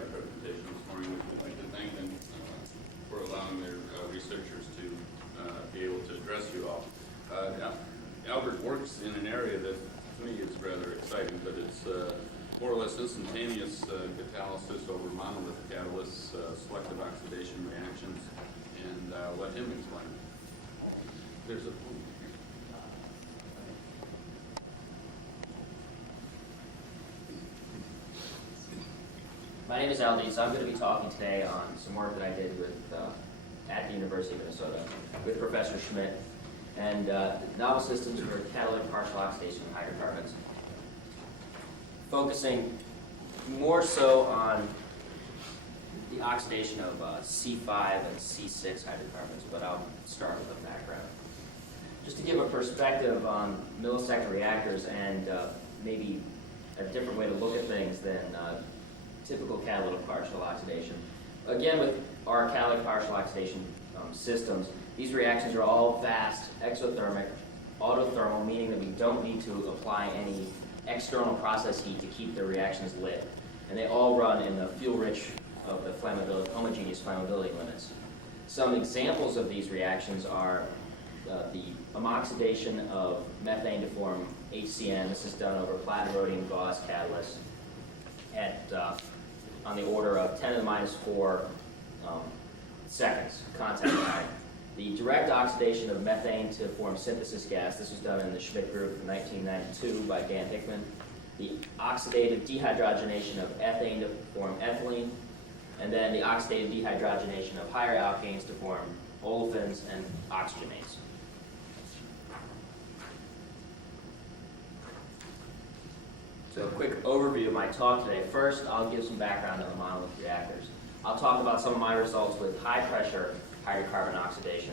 provided presentation this morning, which we'd like to thank them for allowing their researchers to be able to address you all. Albert works in an area that to me is rather exciting, but it's more or less instantaneous catalysis over monolith catalysts, selective oxidation reactions, and I'll let him explain. There's a My name is Dietz. I'm going to be talking today on some work that I did with at the University of Minnesota with Professor Schmidt and novel systems for catalytic partial oxidation of hydrocarbons, focusing more so on the oxidation of C5 and C6 hydrocarbons, but I'll start with a background. Just to give a perspective on millisecond reactors and maybe a different way to look at things than typical catalytic partial oxidation. Again, with our catalytic partial oxidation systems, these reactions are all fast, exothermic, autothermal, meaning that we don't need to apply any external process heat to keep the reactions lit. And they all run in the fuel-rich of the flammability, homogeneous flammability limits. Some examples of these reactions are the oxidation of methane to form HCN. This is done over platinum rhodium gauze catalyst at on the order of 10 to the minus 4 seconds contact time. The direct oxidation of methane to form synthesis gas. This was done in the Schmidt group in 1992 by Dan Hickman. The oxidative dehydrogenation of ethane to form ethylene, and then the oxidative dehydrogenation of higher alkanes to form olefins and oxygenates. So a quick overview of my talk today. First, I'll give some background on the monolith reactors. I'll talk about some of my results with high-pressure hydrocarbon oxidation.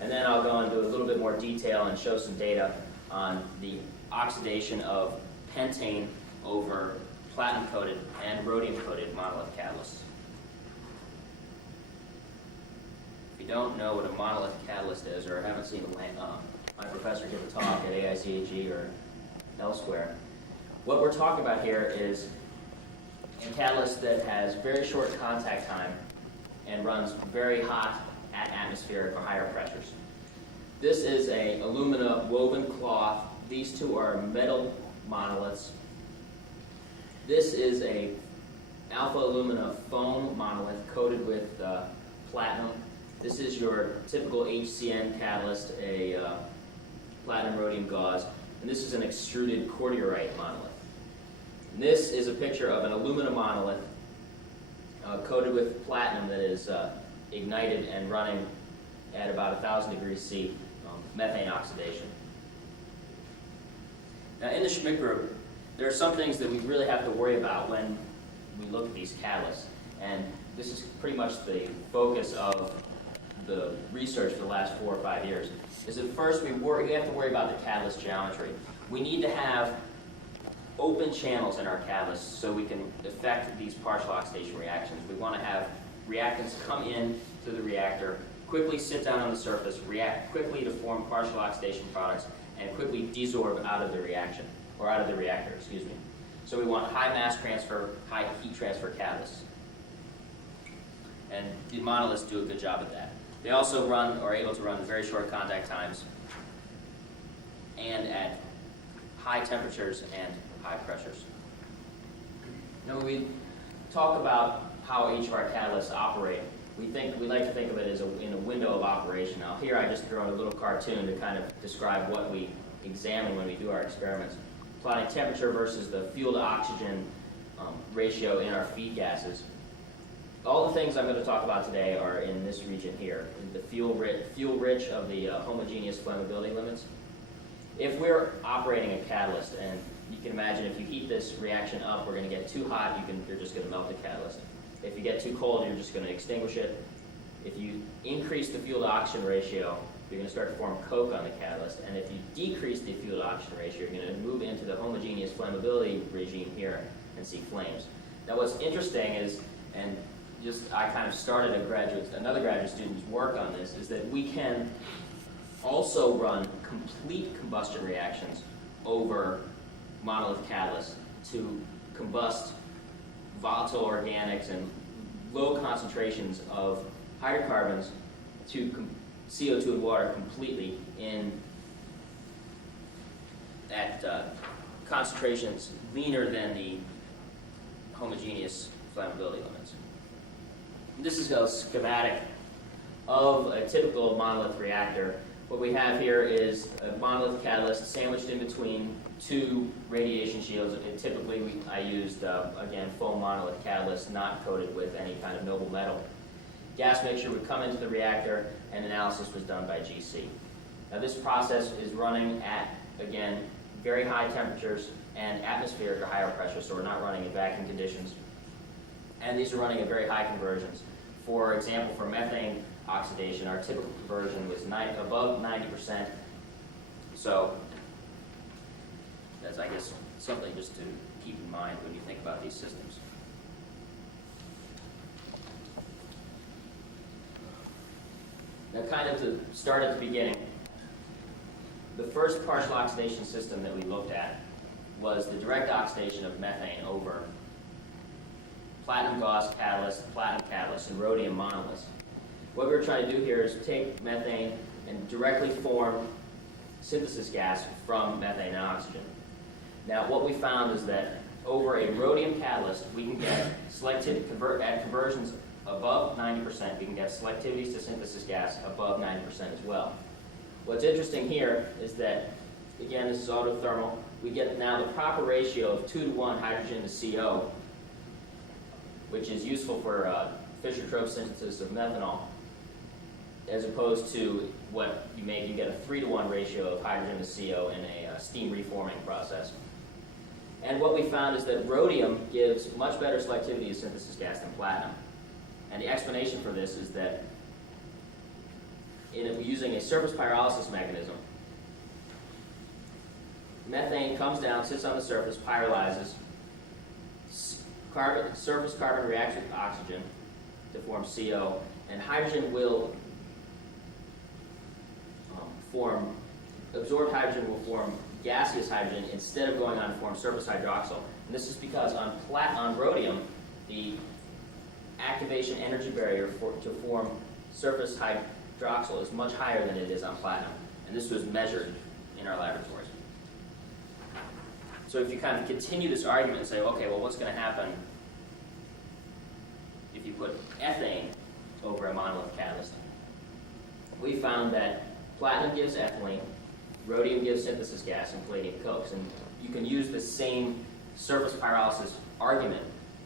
And then I'll go into a little bit more detail and show some data on the oxidation of pentane over platinum-coated and rhodium-coated monolith catalysts. If you don't know what a monolith catalyst is, or haven't seen my professor give a talk at AICAG or elsewhere, what we're talking about here is a catalyst that has very short contact time and runs very hot at atmospheric or higher pressures. This is a alumina woven cloth. These two are metal monoliths. This is a alpha alumina foam monolith coated with platinum. This is your typical HCN catalyst, a platinum rhodium gauze, and this is an extruded cordierite monolith. And this is a picture of an aluminum monolith coated with platinum that is ignited and running at about 1,000 degrees C, methane oxidation. Now in the Schmidt group, there are some things that we really have to worry about when we look at these catalysts, and this is pretty much the focus of the research for the last 4 or 5 years, is that first we have to worry about the catalyst geometry. We need to have open channels in our catalysts so we can affect these partial oxidation reactions. We want to have reactants come in to the reactor, quickly sit down on the surface, react quickly to form partial oxidation products, and quickly desorb out of the reaction, or out of the reactor, excuse me. So we want high mass transfer, high heat transfer catalysts. And the monoliths do a good job at that. They also are able to run very short contact times and at high temperatures and high pressures. Now, when we talk about how each of our catalysts operate, we like to think of it as in a window of operation. Now, here I just throw in a little cartoon to kind of describe what we examine when we do our experiments. Plotting temperature versus the fuel to oxygen ratio in our feed gases. All the things I'm going to talk about today are in this region here, the fuel rich of the homogeneous flammability limits. If we're operating a catalyst, and you can imagine if you heat this reaction up, we're going to get too hot, you're just going to melt the catalyst. If you get too cold, you're just going to extinguish it. If you increase the fuel to oxygen ratio, you're going to start to form coke on the catalyst. And if you decrease the fuel to oxygen ratio, you're going to move into the homogeneous flammability regime here and see flames. Now what's interesting is, and I kind of started another graduate student's work on this, is that we can also run complete combustion reactions over monolith catalysts to combust volatile organics and low concentrations of hydrocarbons to CO2 and water completely at concentrations leaner than the homogeneous flammability limits. This is a schematic of a typical monolith reactor. What we have here is a monolith catalyst sandwiched in between two radiation shields. And typically, I used, again, foam monolith catalyst, not coated with any kind of noble metal. Gas mixture would come into the reactor, and analysis was done by GC. Now, this process is running at, again, very high temperatures and atmospheric or higher pressure, so we're not running in vacuum conditions. And these are running at very high conversions. For example, for methane oxidation, our typical conversion was above 90%. So that's, I guess, something just to keep in mind when you think about these systems. Now, kind of to start at the beginning, the first partial oxidation system that we looked at was the direct oxidation of methane over platinum gauze catalyst, and rhodium monoliths. What we're trying to do here is take methane and directly form synthesis gas from methane and oxygen. Now, what we found is that over a rhodium catalyst, we can get at conversions above 90%, we can get selectivities to synthesis gas above 90% as well. What's interesting here is that, again, this is autothermal. We get now the proper ratio of 2-to-1 hydrogen to CO, which is useful for Fischer-Tropsch synthesis of methanol, as opposed to what you get a 3-to-1 ratio of hydrogen to CO in a steam reforming process. And what we found is that rhodium gives much better selectivity to synthesis gas than platinum. And the explanation for this is that using a surface pyrolysis mechanism, methane comes down, sits on the surface, pyrolyzes, surface carbon reacts with oxygen to form CO, and hydrogen will absorbed hydrogen will form gaseous hydrogen instead of going on to form surface hydroxyl. And this is because on rhodium, the activation energy barrier to form surface hydroxyl is much higher than it is on platinum. And this was measured in our laboratories. So if you kind of continue this argument and say, okay, well, what's going to happen if you put ethane over a monolith catalyst? We found that platinum gives ethylene, rhodium gives synthesis gas, and palladium cokes. And you can use the same surface pyrolysis argument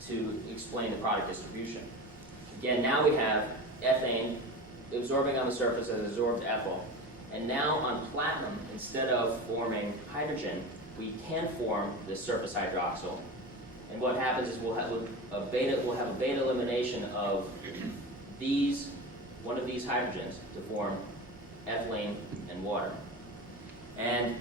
to explain the product distribution. Again, now we have ethane absorbing on the surface as absorbed ethyl. And now on platinum, instead of forming hydrogen, we can form this surface hydroxyl. And what happens is we'll have a beta elimination of one of these hydrogens to form ethylene and water. And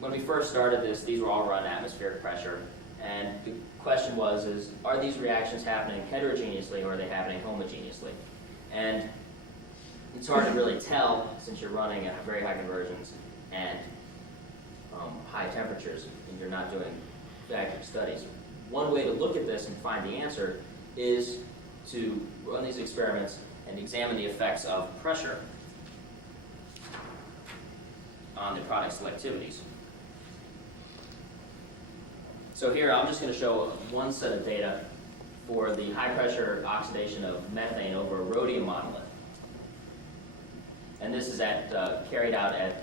when we first started this, these were all run at atmospheric pressure. And the question was, are these reactions happening heterogeneously or are they happening homogeneously? And it's hard to really tell since you're running at very high conversions and high temperatures and you're not doing vacuum studies. One way to look at this and find the answer is to run these experiments and examine the effects of pressure on the product selectivities. So here I'm just going to show one set of data for the high pressure oxidation of methane over a rhodium monolith. And this is carried out at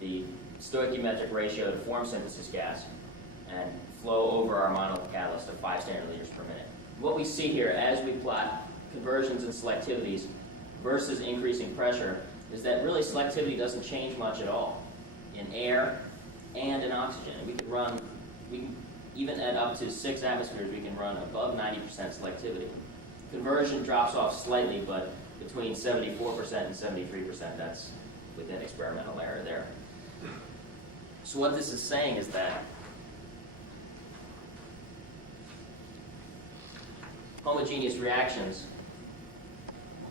the stoichiometric ratio to form synthesis gas and flow over our monolith catalyst of 5 standard liters per minute. What we see here as we plot conversions and selectivities versus increasing pressure is that really selectivity doesn't change much at all in air and in oxygen. We can even at up to 6 atmospheres, we can run above 90% selectivity. Conversion drops off slightly, but between 74% and 73%, that's within experimental error there. So what this is saying is that homogeneous reactions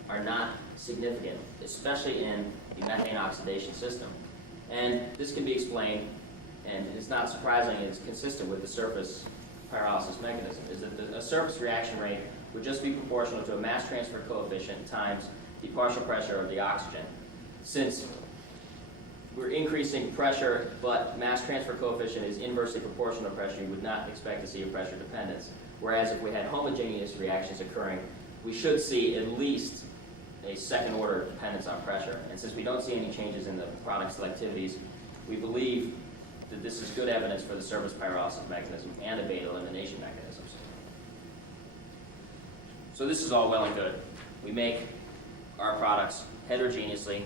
are not significant, especially in the methane oxidation system. And this can be explained, and it's not surprising, it's consistent with the surface pyrolysis mechanism is that a surface reaction rate would just be proportional to a mass transfer coefficient times the partial pressure of the oxygen. Since we're increasing pressure, but mass transfer coefficient is inversely proportional to pressure, you would not expect to see a pressure dependence. Whereas if we had homogeneous reactions occurring, we should see at least a second order dependence on pressure. And since we don't see any changes in the product selectivities, we believe that this is good evidence for the surface pyrolysis mechanism and the beta elimination mechanisms. So this is all well and good. We make our products heterogeneously.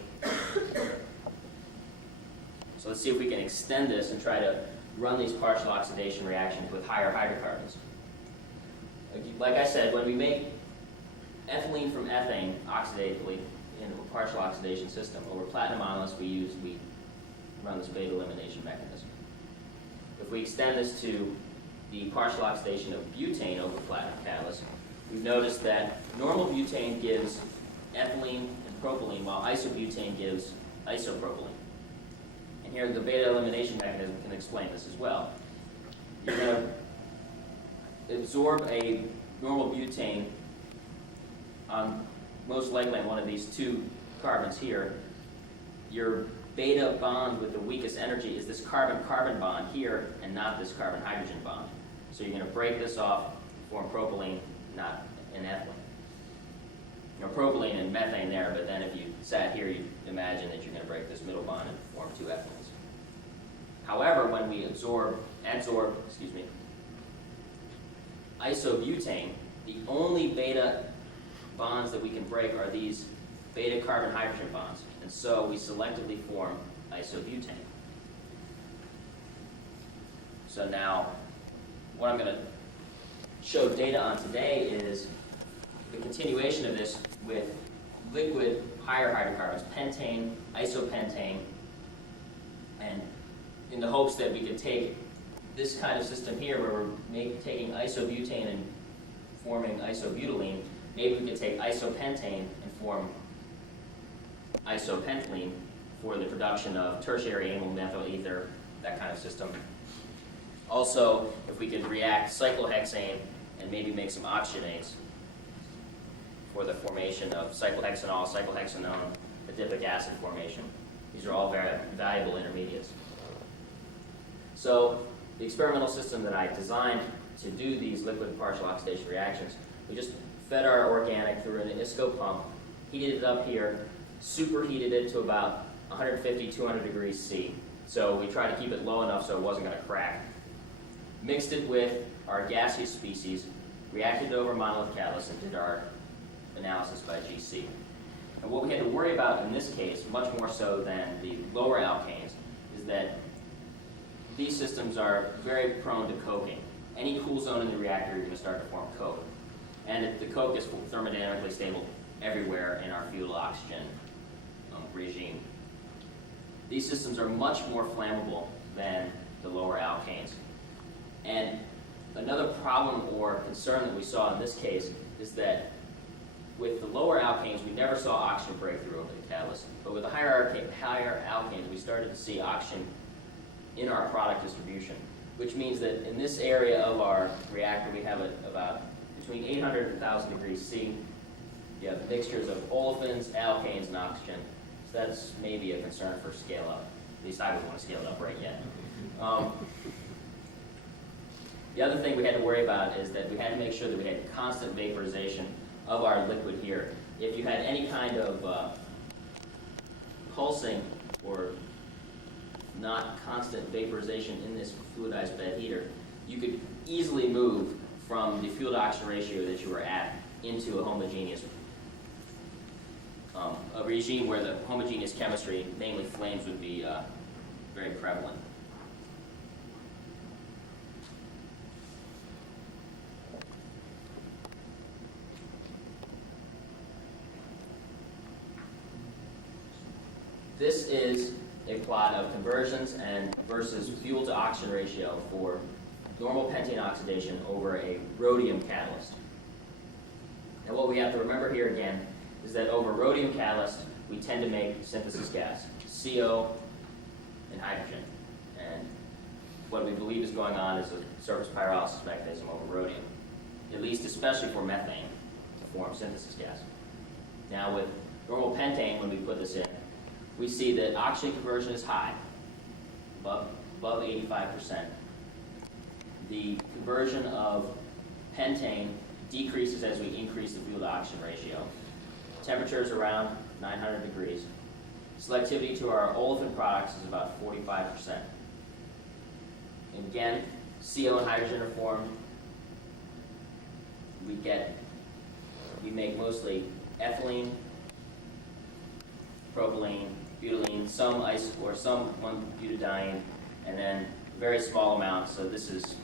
So let's see if we can extend this and try to run these partial oxidation reactions with higher hydrocarbons. Like I said, when we make ethylene from ethane oxidatively in a partial oxidation system, over platinum monoliths we run this beta elimination mechanism. If we extend this to the partial oxidation of butane over platinum catalyst, we've noticed that normal butane gives ethylene and propylene, while isobutane gives isopropylene. And here the beta elimination mechanism can explain this as well. You're going to absorb a normal butane on most likely on one of these two carbons here. Your beta bond with the weakest energy is this carbon-carbon bond here and not this carbon-hydrogen bond. So you're going to break this off, form propylene, not an ethylene. You know, propylene and methane there, but then if you sat here, you'd imagine that you're going to break this middle bond and form two ethylenes. However, when we adsorb isobutane, the only beta bonds that we can break are these beta carbon-hydrogen bonds, and so we selectively form isobutane. So now, what I'm going to show data on today is the continuation of this with liquid higher hydrocarbons, pentane, isopentane, and in the hopes that we could take this kind of system here where we're taking isobutane and forming isobutylene, maybe we could take isopentane and form isopentylene for the production of tertiary amyl methyl ether, that kind of system. Also, if we could react cyclohexane and maybe make some oxygenates for the formation of cyclohexanol, cyclohexanone, adipic acid formation. These are all very valuable intermediates. So the experimental system that I designed to do these liquid partial oxidation reactions, we just fed our organic through an ISCO pump, heated it up here, superheated it to about 150, 200 degrees C. So we tried to keep it low enough so it wasn't going to crack. Mixed it with our gaseous species, reacted it over monolith catalyst, and did our analysis by GC. And what we had to worry about in this case, much more so than the lower alkanes, is that these systems are very prone to coking. Any cool zone in the reactor, you're going to start to form coke. And the coke is thermodynamically stable everywhere in our fuel oxygen regime. These systems are much more flammable than the lower alkanes. And another problem or concern that we saw in this case is that with the lower alkanes, we never saw oxygen breakthrough over the catalyst. But with the higher alkanes, we started to see oxygen in our product distribution, which means that in this area of our reactor, we have about between 800 and 1,000 degrees C. You have mixtures of olefins, alkanes, and oxygen. So that's maybe a concern for scale up. At least I wouldn't want to scale it up right yet. The other thing we had to worry about is that we had to make sure that we had constant vaporization of our liquid here. If you had any kind of pulsing or not constant vaporization in this fluidized bed heater, you could easily move from the fuel to oxygen ratio that you were at into a homogeneous a regime where the homogeneous chemistry, namely flames, would be very prevalent. This is a plot of conversions and versus fuel to oxygen ratio for normal pentane oxidation over a rhodium catalyst. And what we have to remember here again is that over rhodium catalyst, we tend to make synthesis gas, CO and hydrogen. And what we believe is going on is a surface pyrolysis mechanism over rhodium, at least especially for methane to form synthesis gas. Now with normal pentane, when we put this in, we see that oxygen conversion is high, above 85%. The conversion of pentane decreases as we increase the fuel to oxygen ratio. Temperature is around 900 degrees. Selectivity to our olefin products is about 45%. And again, CO and hydrogen are formed. We make mostly ethylene, propylene, butylene, some 1-butadiene, and then very small amounts. So this is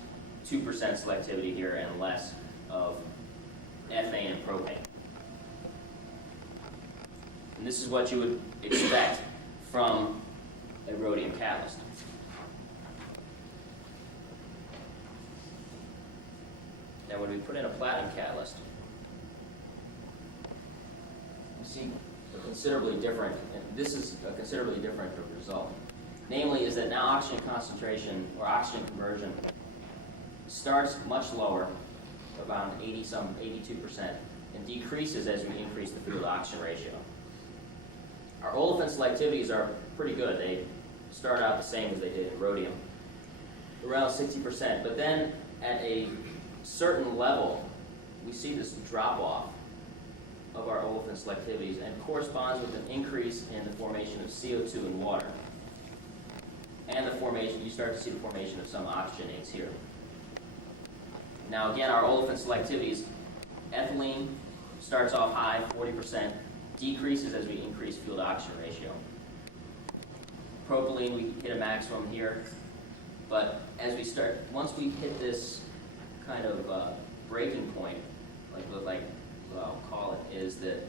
2% selectivity here and less of ethane and propane. And this is what you would expect from a rhodium catalyst. Now when we put in a platinum catalyst, we see a considerably different, and this is a considerably different result. Namely is that now oxygen concentration or oxygen conversion starts much lower, around 82%, and decreases as we increase the fuel to oxygen ratio. Our olefin selectivities are pretty good. They start out the same as they did in rhodium, around 60%. But then at a certain level, we see this drop off of our olefin selectivities and corresponds with an increase in the formation of CO2 in water. And the formation, you start to see the formation of some oxygenates here. Now again, our olefin selectivities, ethylene starts off high, 40%, decreases as we increase fuel to oxygen ratio. Propylene, we hit a maximum here, but as we start, once we hit this kind of breaking point, like what I'll call it, is that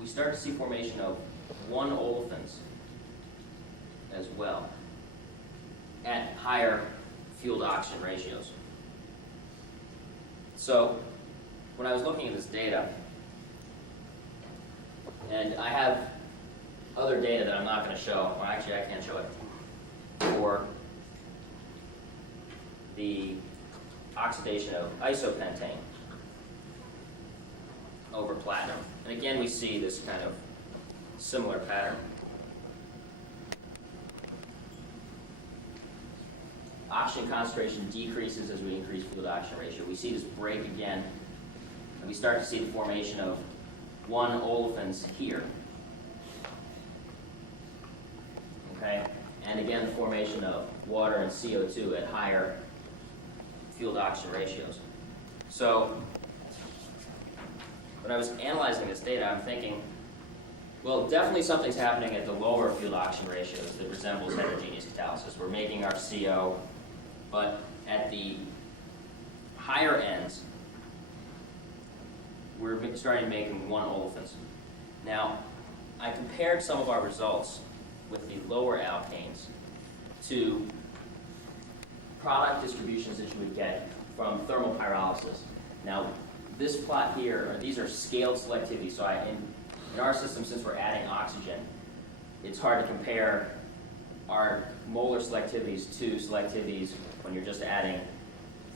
we start to see formation of 1-olefins as well at higher fuel to oxygen ratios. So when I was looking at this data, and I have other data that I'm not going to show, well actually I can't show it, for the oxidation of isopentane over platinum. And again we see this kind of similar pattern. Oxygen concentration decreases as we increase fuel to oxygen ratio. We see this break again, and we start to see the formation of 1-olefins here. Okay? And again, the formation of water and CO2 at higher fuel to oxygen ratios. So, when I was analyzing this data, I'm thinking, well, definitely something's happening at the lower fuel to oxygen ratios that resembles heterogeneous catalysis. We're making our CO, but at the higher ends, we're starting making 1-olefins. Now, I compared some of our results with the lower alkanes to product distributions that you would get from thermal pyrolysis. Now, this plot here, these are scaled selectivity. So in our system, since we're adding oxygen, it's hard to compare our molar selectivities to selectivities when you're just adding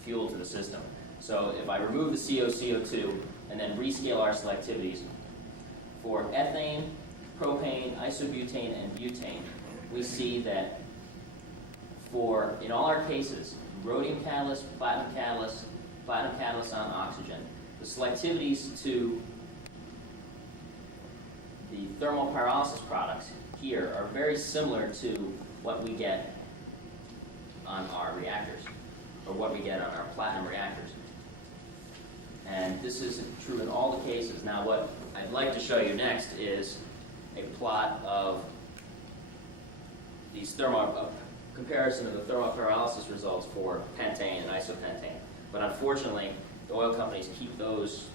fuel to the system. So if I remove the CO2, and then rescale our selectivities for ethane, propane, isobutane, and butane, we see that in all our cases, rhodium catalyst, platinum catalyst on oxygen, the selectivities to the thermal pyrolysis products here are very similar to what we get on our reactors, or what we get on our platinum reactors. And this is true in all the cases. Now what I'd like to show you next is a plot of these comparison of the thermal pyrolysis results for pentane and isopentane. But unfortunately, the oil companies keep those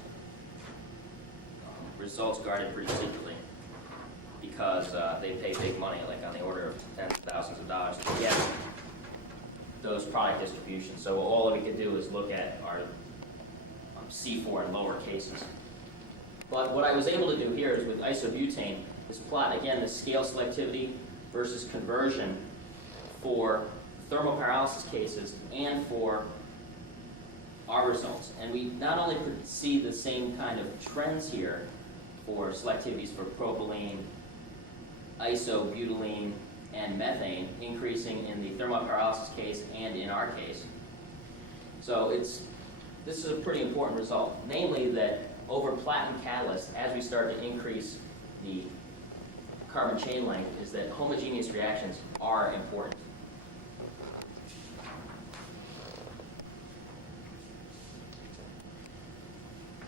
results guarded pretty secretly because they pay big money, like on the order of tens of thousands of dollars to get those product distributions. So all that we could do is look at our C4 in lower cases. But what I was able to do here is with isobutane, this plot, again, the scale selectivity versus conversion for thermal pyrolysis cases and for our results. And we not only could see the same kind of trends here for selectivities for propylene, isobutylene, and methane, increasing in the thermal pyrolysis case and in our case. So this is a pretty important result, namely that over platinum catalysts, as we start to increase the carbon chain length, is that homogeneous reactions are important.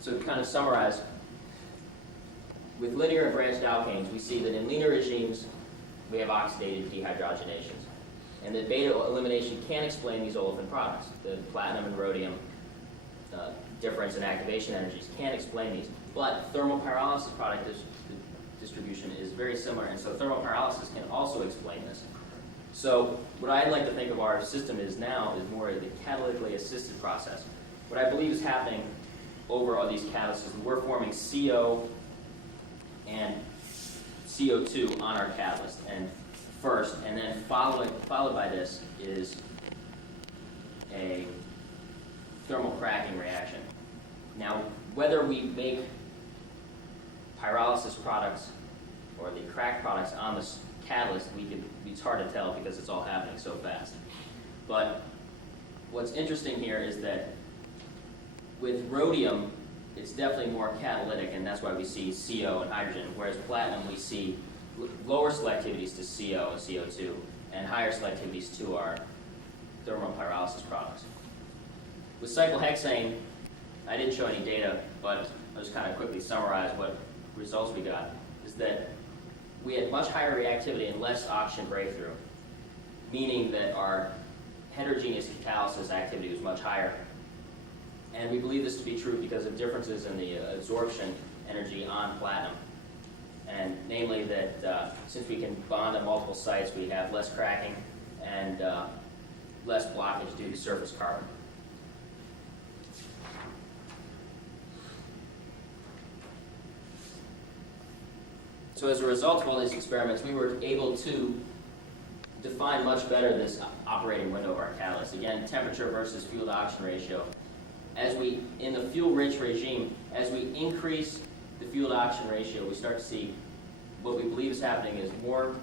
So to kind of summarize, with linear and branched alkanes, we see that in linear regimes, we have oxidative dehydrogenations. And that beta elimination can explain these olefin products. The platinum and rhodium difference in activation energies can explain these. But thermal pyrolysis product distribution is very similar, and so thermal pyrolysis can also explain this. So what I'd like to think of our system is now is more of the catalytically assisted process. What I believe is happening over all these catalysts is we're forming CO and CO2 on our catalyst, and first, and then followed by this is a thermal cracking reaction. Now, whether we make pyrolysis products or the crack products on the catalyst, it's hard to tell because it's all happening so fast. But what's interesting here is that with rhodium, it's definitely more catalytic, and that's why we see CO and hydrogen, whereas platinum, we see lower selectivities to CO and CO2 and higher selectivities to our thermal pyrolysis products. With cyclohexane, I didn't show any data, but I'll just kind of quickly summarize what results we got, is that we had much higher reactivity and less oxygen breakthrough, meaning that our heterogeneous catalysis activity was much higher. And we believe this to be true because of differences in the absorption energy on platinum. And namely that since we can bond at multiple sites, we have less cracking and less blockage due to surface carbon. So as a result of all these experiments, we were able to define much better this operating window of our catalyst. Again, temperature versus fuel to oxygen ratio. In the fuel-rich regime, as we increase the fuel to oxygen ratio, we start to see what we believe is happening is more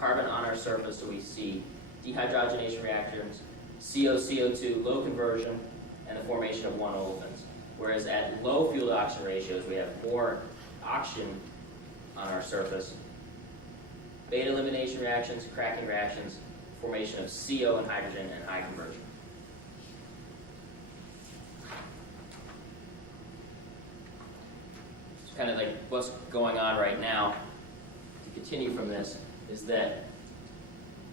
carbon on our surface, so we see dehydrogenation reactions, CO, CO2, low conversion, and the formation of one olefins. Whereas at low fuel to oxygen ratios, we have more oxygen on our surface, beta elimination reactions, cracking reactions, formation of CO and hydrogen, and high conversion. It's kind of like what's going on right now, to continue from this, is that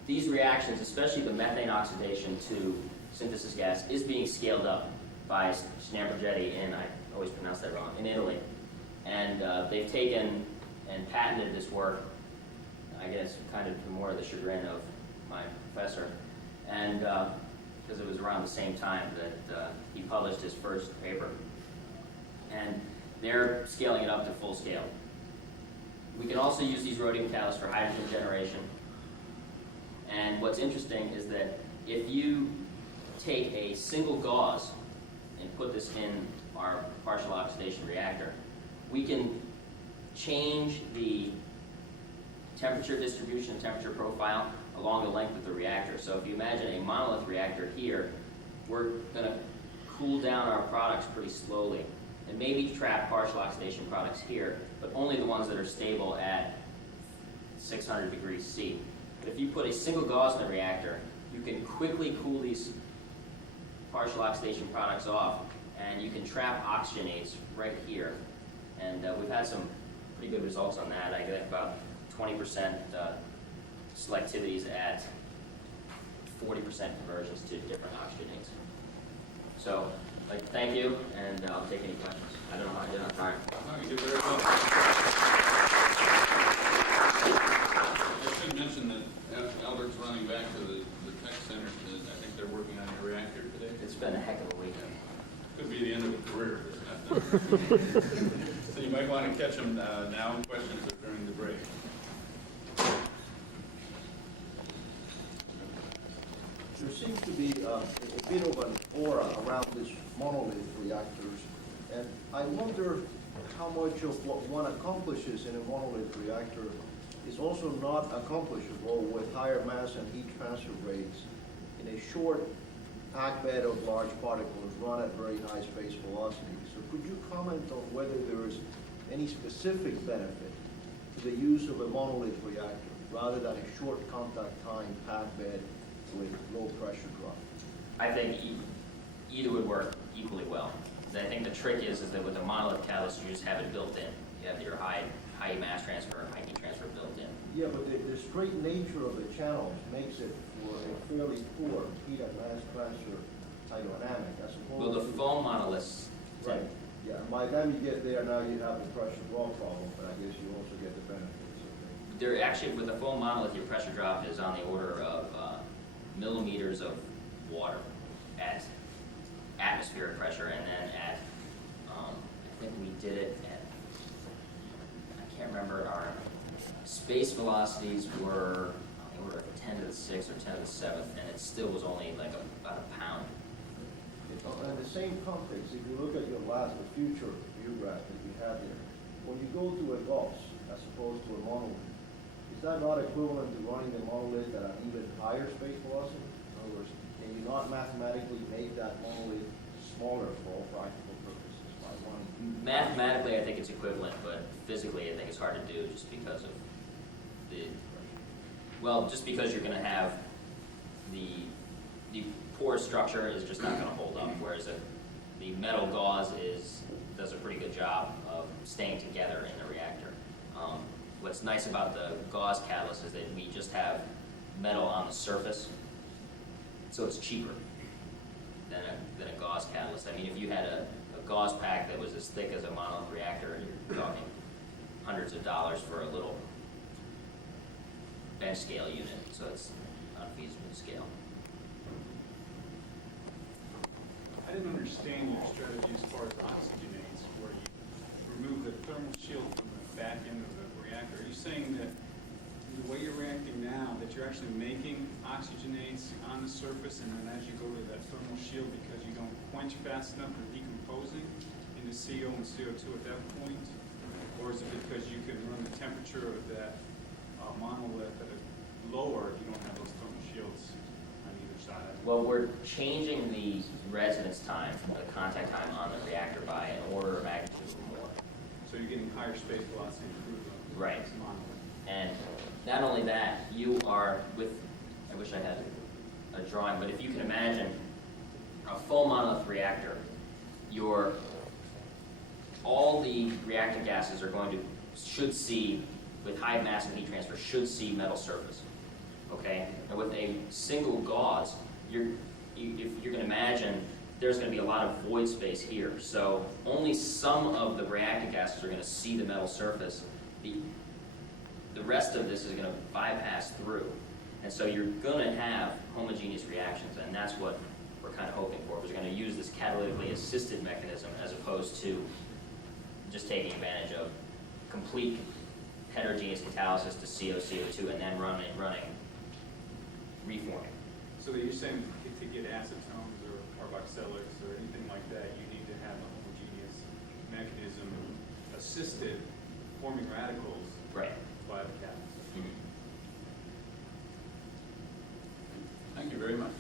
these reactions, especially the methane oxidation to synthesis gas, is being scaled up by Schnambergetti in, I always pronounce that wrong, in Italy. And they've taken and patented this work, I guess, kind of to more of the chagrin of my professor, and because it was around the same time that he published his first paper. And they're scaling it up to full scale. We can also use these rhodium catalysts for hydrogen generation. And what's interesting is that if you take a single gauze and put this in our partial oxidation reactor, we can change the temperature distribution, temperature profile along the length of the reactor. So if you imagine a monolith reactor here, we're going to cool down our products pretty slowly and maybe trap partial oxidation products here, but only the ones that are stable at 600 degrees C. But if you put a single gauze in the reactor, you can quickly cool these partial oxidation products off, and you can trap oxygenates right here. And we've had some pretty good results on that. I get about 20% selectivities at 40% conversions to different oxygenates. So, I'd like to thank you, and I'll take any questions. I don't know how I did on time. No, you did very well. I should mention that Albert's running back to the tech center. I think they're working on your reactor today. It's been a heck of a week. Could be the end of a career. So you might want to catch them now in questions or during the break. seems to be a bit of an aura around these monolith reactors, and I wonder how much of what one accomplishes in a monolith reactor is also not accomplishable with higher mass and heat transfer rates in a short packed bed of large particles run at very high space velocity. So could you comment on whether there is any specific benefit to the use of a monolith reactor rather than a short contact time packed bed with low pressure drop? I think either would work equally well. I think the trick is that with a monolith catalyst, you just have it built in. You have your high mass transfer, high heat transfer built in. Yeah, but the straight nature of the channels makes it for a fairly poor heat and mass transfer hydrodynamic as opposed Well, the to... foam monoliths, Right, yeah, and by the time you get there, now you have the pressure drop problem, but I guess you also get the benefits of it. they're actually, with the foam monolith, your pressure drop is on the order of millimeters of water at atmospheric pressure, and then at, I think we did it at, I can't remember, our space velocities were on the order of 10 to the 6th or 10 to the 7th, and it still was only like about a pound. In the same context, if you look at your the future view graph that you have here, when you go to a Gauss as opposed to a monolith, is that not equivalent to running the monolith at an even higher space velocity? In other words, can you not mathematically make that monolith smaller for all practical purposes by running huge? Mathematically, I think it's equivalent, but physically, I think it's hard to do just because of just because you're going to have the pore structure is just not going to hold up, whereas the metal gauze does a pretty good job of staying together in the reactor. What's nice about the gauze catalyst is that we just have metal on the surface, so it's cheaper than a gauze catalyst. I mean, if you had a gauze pack that was as thick as a monolith reactor, you're talking hundreds of dollars for a little bench scale unit, so it's not feasible to scale. I didn't understand your strategy as far as oxygenates, where you remove the thermal shield from the back end of the reactor. Are you saying that the way you're reacting now, that you're actually making oxygenates on the surface, and then as you go to that thermal shield, because you don't quench fast enough, or decomposing into CO and CO2 at that point? Or is it because you can run the temperature of that monolith at a lower, you don't have those thermal shields on either side? Well, we're changing the residence time, the contact time on the reactor by an order of magnitude or more. So you're getting higher space velocity through the Right. monolith. And not only that, you are I wish I had a drawing, but if you can imagine a full monolith reactor, all the reactor gases should see, with high mass and heat transfer, should see metal surface. Okay? And with a single gauze, if you're going to imagine, there's going to be a lot of void space here. So only some of the reactor gases are going to see the metal surface. The rest of this is going to bypass through. And so you're going to have homogeneous reactions, and that's what we're kind of hoping for. We're going to use this catalytically assisted mechanism as opposed to just taking advantage of complete heterogeneous catalysis to CO, CO2, and then running reforming. So that you're saying to get acetones or carboxylics or anything like that, you need to have a homogeneous mechanism assisted forming radicals Right. by the catalyst. Mm-hmm. Thank you very much.